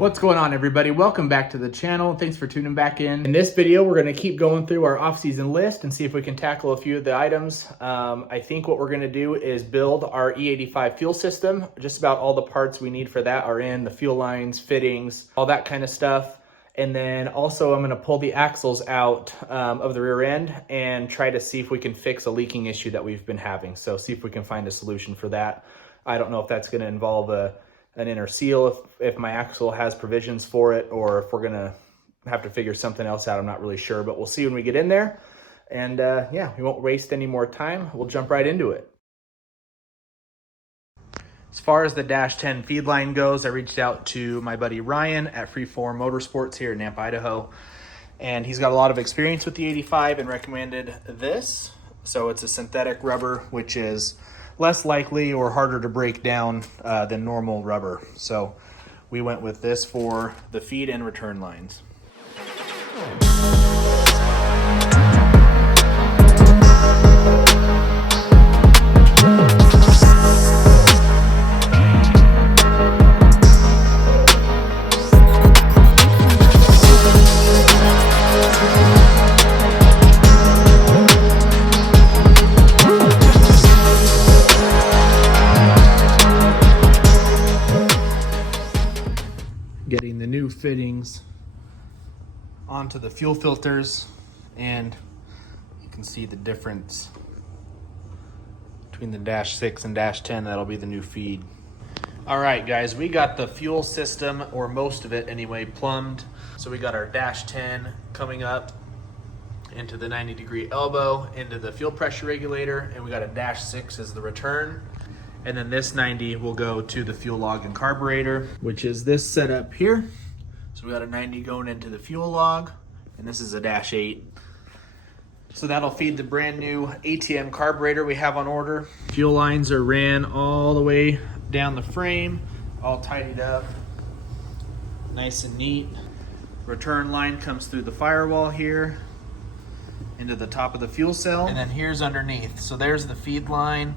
What's going on, everybody? Welcome back to the channel. Thanks for tuning back in. In this video, we're going to keep going through our off-season list and see if we can tackle a few of the items. I think what we're going to do is build our E85 fuel system. Just about all the parts we need for that are in the fuel lines, fittings, all that kind of stuff. And then also I'm going to pull the axles out of the rear end and try to see if we can fix a leaking issue that we've been having. So see if we can find a solution for that. I don't know if that's going to involve an inner seal if my axle has provisions for it, or if we're gonna have to figure something else out. I'm not really sure, but we'll see when we get in there. And yeah, we won't waste any more time. We'll jump right into it. As far as the Dash 10 feed line goes, I reached out to my buddy Ryan at Freeform Motorsports here in Nampa, Idaho, and he's got a lot of experience with the 85 and recommended this. So it's a synthetic rubber, which is less likely or harder to break down than normal rubber. So we went with this for the feed and return lines. Getting the new fittings onto the fuel filters, and you can see the difference between the Dash 6 and Dash 10. That'll be the new feed. All right, guys, we got the fuel system, or most of it anyway, plumbed. So we got our Dash 10 coming up into the 90-degree elbow, into the fuel pressure regulator, and we got a Dash 6 as the return. And then this 90 will go to the fuel log and carburetor, which is this setup here. So we got a 90 going into the fuel log, and this is a Dash 8. So that'll feed the brand new ATM carburetor we have on order. Fuel lines are ran all the way down the frame, all tidied up, nice and neat. Return line comes through the firewall here into the top of the fuel cell, and then here's underneath. So there's the feed line.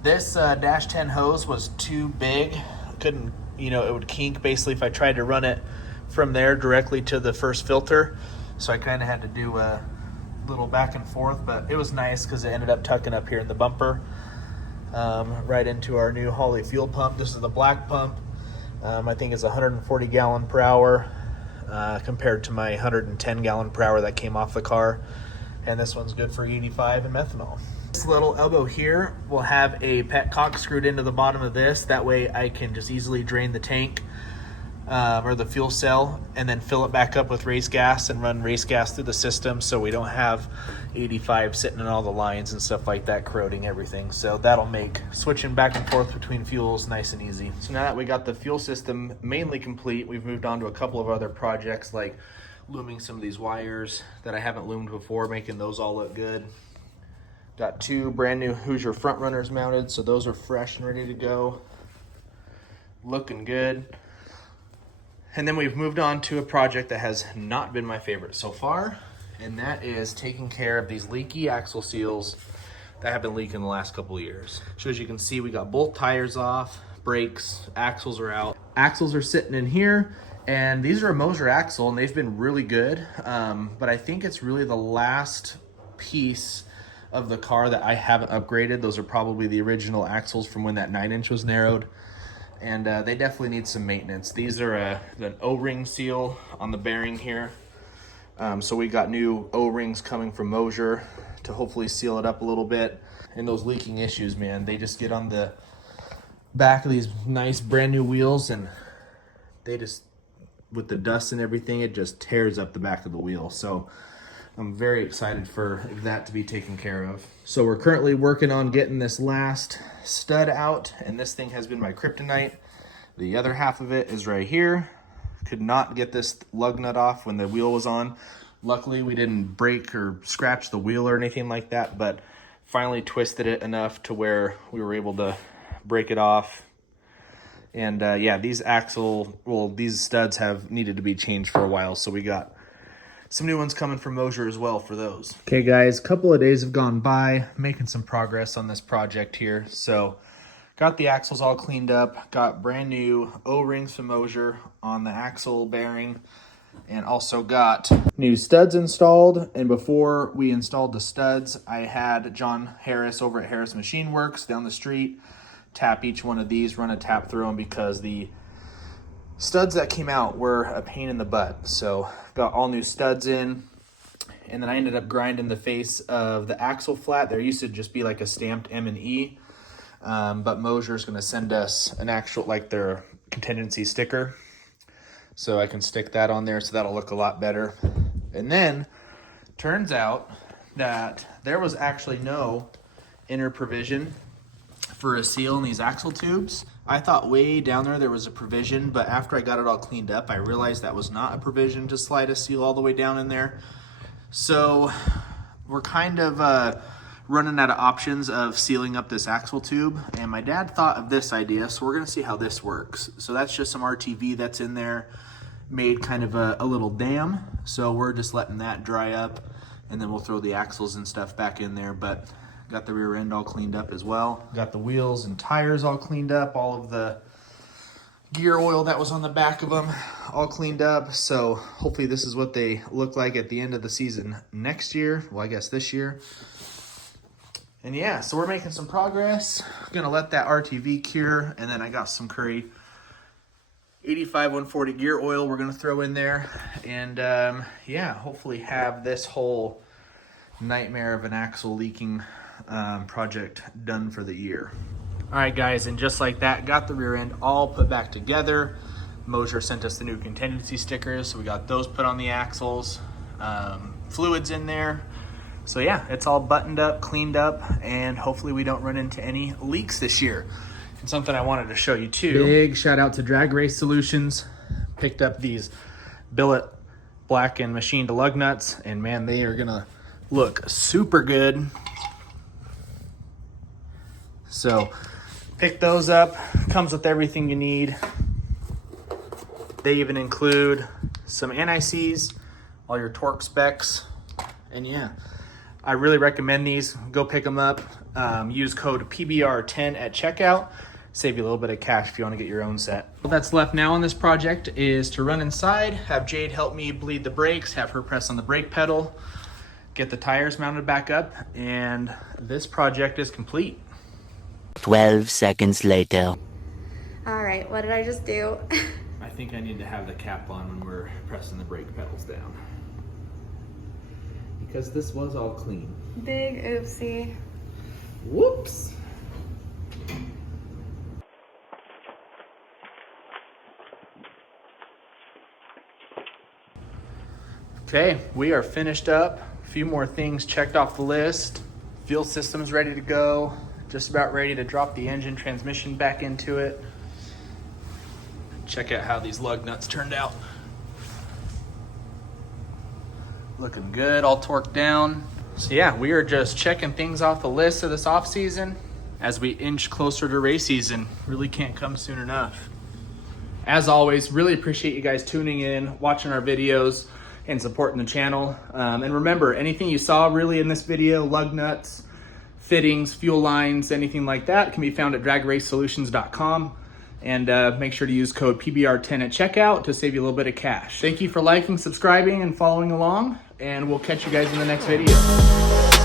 This Dash 10 hose was too big. Couldn't, it would kink basically if I tried to run it from there directly to the first filter. So I kind of had to do a little back and forth, but it was nice because it ended up tucking up here in the bumper, right into our new Holley fuel pump. This is the black pump. I think it's 140 gallon per hour compared to my 110 gallon per hour that came off the car. And this one's good for 85 and methanol. This little elbow here will have a petcock screwed into the bottom of this. That way I can just easily drain the tank or the fuel cell and then fill it back up with race gas and run race gas through the system, so we don't have 85 sitting in all the lines and stuff like that, corroding everything. So that'll make switching back and forth between fuels nice and easy. So now that we got the fuel system mainly complete, we've moved on to a couple of other projects, like looming some of these wires that I haven't loomed before, making those all look good. Got two brand new Hoosier front runners mounted, so those are fresh and ready to go. Looking good. And then we've moved on to a project that has not been my favorite so far, and that is taking care of these leaky axle seals that have been leaking the last couple of years. So as you can see, we got both tires off, brakes, axles are out. Axles are sitting in here, and these are a Moser axle, and they've been really good, but I think it's really the last piece of the car that I haven't upgraded. Those are probably the original axles from when that 9-inch was narrowed, and they definitely need some maintenance. These are an O-ring seal on the bearing here, so we got new O-rings coming from Moser to hopefully seal it up a little bit. And those leaking issues, man, they just get on the back of these nice brand new wheels, and they just, with the dust and everything, it just tears up the back of the wheel. So I'm very excited for that to be taken care of. So we're currently working on getting this last stud out, and this thing has been my kryptonite. The other half of it is right here. Could not get this lug nut off when the wheel was on. Luckily, we didn't break or scratch the wheel or anything like that, but finally twisted it enough to where we were able to break it off. And yeah, these studs have needed to be changed for a while, so we got some new ones coming from Moser as well for those. Okay guys, a couple of days have gone by, making some progress on this project here. So got the axles all cleaned up, got brand new O-rings from Moser on the axle bearing, and also got new studs installed. And before we installed the studs, I had John Harris over at Harris Machine Works down the street tap each one of these, run a tap through them, because the studs that came out were a pain in the butt. So got all new studs in, and then I ended up grinding the face of the axle flat. There used to just be like a stamped M&E, but Moser is going to send us an actual, like their contingency sticker, so I can stick that on there, so that'll look a lot better. And then turns out that there was actually no inner provision for a seal in these axle tubes. I thought way down there was a provision, but after I got it all cleaned up, I realized that was not a provision to slide a seal all the way down in there. So we're kind of running out of options of sealing up this axle tube, and my dad thought of this idea, so we're gonna see how this works. So that's just some RTV that's in there, made kind of a little dam. So we're just letting that dry up, and then we'll throw the axles and stuff back in there. But got the rear end all cleaned up as well. Got the wheels and tires all cleaned up. All of the gear oil that was on the back of them all cleaned up. So hopefully this is what they look like at the end of the season next year. Well, I guess this year. And yeah, so we're making some progress. I'm gonna let that RTV cure, and then I got some Curry E85 140 gear oil we're gonna throw in there. And yeah, hopefully have this whole nightmare of an axle leaking project done for the year. All right guys, and just like that, got the rear end all put back together. Moser sent us the new contingency stickers, so we got those put on the axles. Fluids in there. So yeah, it's all buttoned up, cleaned up, and hopefully we don't run into any leaks this year. And something I wanted to show you too. Big shout out to Drag Race Solutions. Picked up these billet black and machined lug nuts, and man, they are gonna look super good. So pick those up, comes with everything you need. They even include some anti-seize, all your torque specs, and yeah, I really recommend these. Go pick them up. Use code PBR10 at checkout. Save you a little bit of cash if you want to get your own set. All that's left now on this project is to run inside, have Jade help me bleed the brakes, have her press on the brake pedal, get the tires mounted back up, and this project is complete. 12 seconds later. All right, what did I just do? I think I need to have the cap on when we're pressing the brake pedals down, because this was all clean. Big oopsie. Whoops. Okay, we are finished up. A few more things checked off the list. Fuel system's ready to go. Just about ready to drop the engine transmission back into it. Check out how these lug nuts turned out. Looking good, all torqued down. So yeah, we are just checking things off the list of this off season as we inch closer to race season. Really can't come soon enough. As always, really appreciate you guys tuning in, watching our videos, and supporting the channel. And remember, anything you saw really in this video, lug nuts, fittings, fuel lines, anything like that, can be found at dragracesolutions.com. And make sure to use code PBR10 at checkout to save you a little bit of cash. Thank you for liking, subscribing, and following along, and we'll catch you guys in the next video.